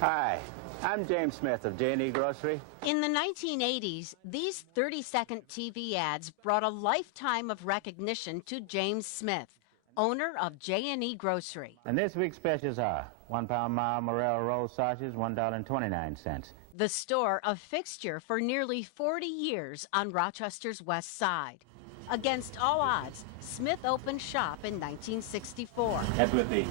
Hi, I'm James Smith of J&E Grocery. In the 1980s, these 30-second TV ads brought a lifetime of recognition to James Smith, owner of J&E Grocery. And this week's specials are 1 pound mild morel roll sausages, $1.29. The store, a fixture for nearly 40 years on Rochester's west side. Against all odds, Smith opened shop in 1964. That's with the...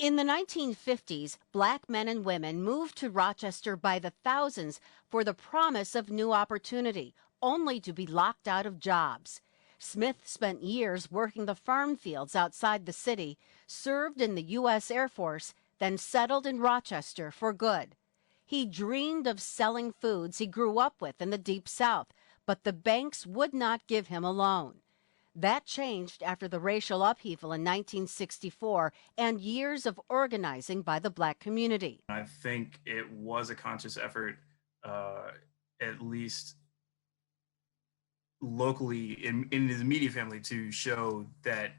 In the 1950s, black men and women moved to Rochester by the thousands for the promise of new opportunity, only to be locked out of jobs. Smith spent years working the farm fields outside the city, served in the U.S. Air Force, then settled in Rochester for good. He dreamed of selling foods he grew up with in the Deep South, but the banks would not give him a loan. That changed after the racial upheaval in 1964 and years of organizing by the black community. I think it was a conscious effort, at least locally in his immediate family, to show that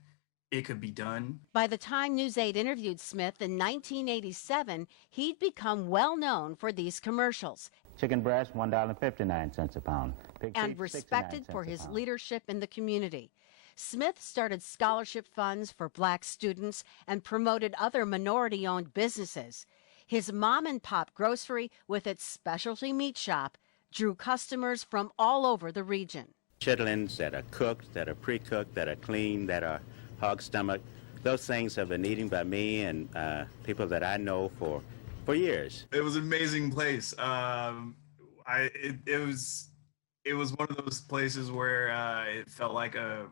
it could be done. By the time News 8 interviewed Smith in 1987, he'd become well known for these commercials. Chicken breast, $1.59 a pound. Pig And feet, respected 69 for cents a his pound. leadership in the community. Smith started scholarship funds for black students and promoted other minority-owned businesses. His mom-and-pop grocery, with its specialty meat shop, drew customers from all over the region. Chitlins that are cooked, that are pre-cooked, that are clean, that are hog stomach, those things have been eaten by me and people that I know for years. It was an amazing place. It was one of those places where it felt like a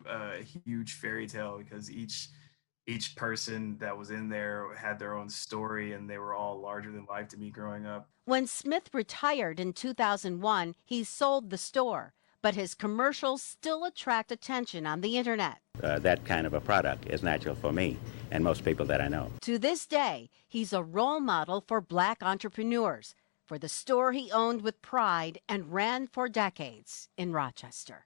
huge fairy tale, because each person that was in there had their own story, and they were all larger than life to me growing up. When Smith retired in 2001, he sold the store, but his commercials still attract attention on the internet. That kind of a product is natural for me and most people that I know. To this day, he's a role model for black entrepreneurs, for the store he owned with pride and ran for decades in Rochester.